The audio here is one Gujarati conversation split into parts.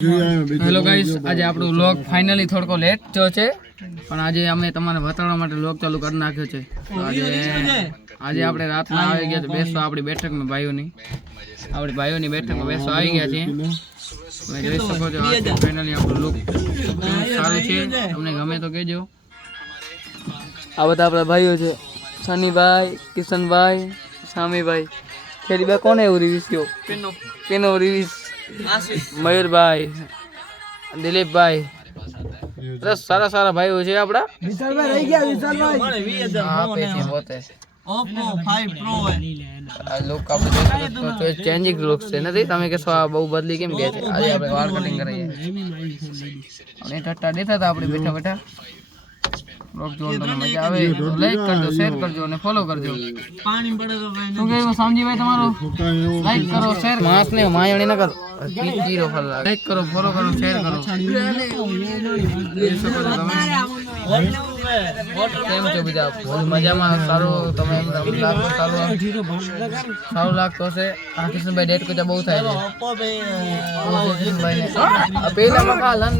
હેલો ગાઈસ, આજે આપણો વ્લોગ ફાઇનલી થોડો લેટ થયો છે, પણ આજે અમે તમારે બતાવવા માટે વ્લોગ ચાલુ કરી નાખ્યો છે. આજે આપણે રાતના આવી ગયા છે બેસવા આપણી બેઠકમાં ભાઈઓની બેઠકમાં બેસવા આવી ગયા છે. તમે જોઈ શકો છો ફાઇનલી આપણું લુક સારું છે, તમને ગમે તો કહેજો. આ બધા આપણા ભાઈઓ છે, સનીભાઈ, કિશનભાઈ, સામીભાઈ. ખેરીભાઈ કોને એવું રિવ્યુઝ કયો? કેનો રિવ્યુઝ? મયુરભાઈ, દિલીપભાઈ, બસ સારા સારા ભાઈઓ છે આપડા. વિશાલભાઈ રહી ગયા, વિશાલભાઈ હા પેસી હોતે ઓપ્પો 5 પ્રો આ લુક આપણે તો ચેન્જિંગ લુક છે નથી. તમે કહેશો આ બહુ બદલી કેમ ગયા છે? આજે આપણે વાળ કટિંગ કરીએ અને ટટ્ટા દેતા હતા આપણે બેઠા બેઠા. બ્લોગ જોવાનો તમને મજા આવે તો લાઈક કરજો, શેર કરજો અને ફોલો કરજો. પાણી પડે તો ભાઈ શું કહેવું સામજીભાઈ તમારો? લાઈક કરો, શેર માસ ને માયણી ન કરો, પીચીરો ફરલા લાઈક કરો, ફોલો કરો, શેર કરો. કેમ છો બીજા? મજામાં? સારું તમે એમ લાગતો સારું લાગતો હશે. આ કિશનભાઈ ડેટ કચા બહુ થાય છે. પેલા મકા લન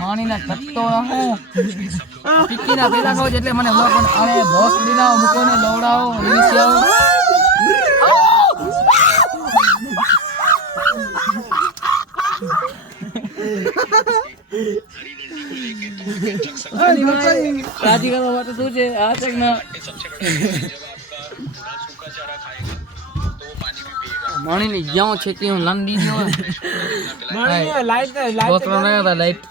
માણીના કટ્ટો હું પિક્કીના પેલા કહો એટલે મને બ્લોગ અરે બોસ દીનાઓ મૂકો ને દોડાવો ઈસિયાઓ. રાજી કરવા માટે શું છે આ ચેક ના માણીની જ્યાં છે કે હું લન દીધો લાઈટ બોતરો નયા હતા લાઈટ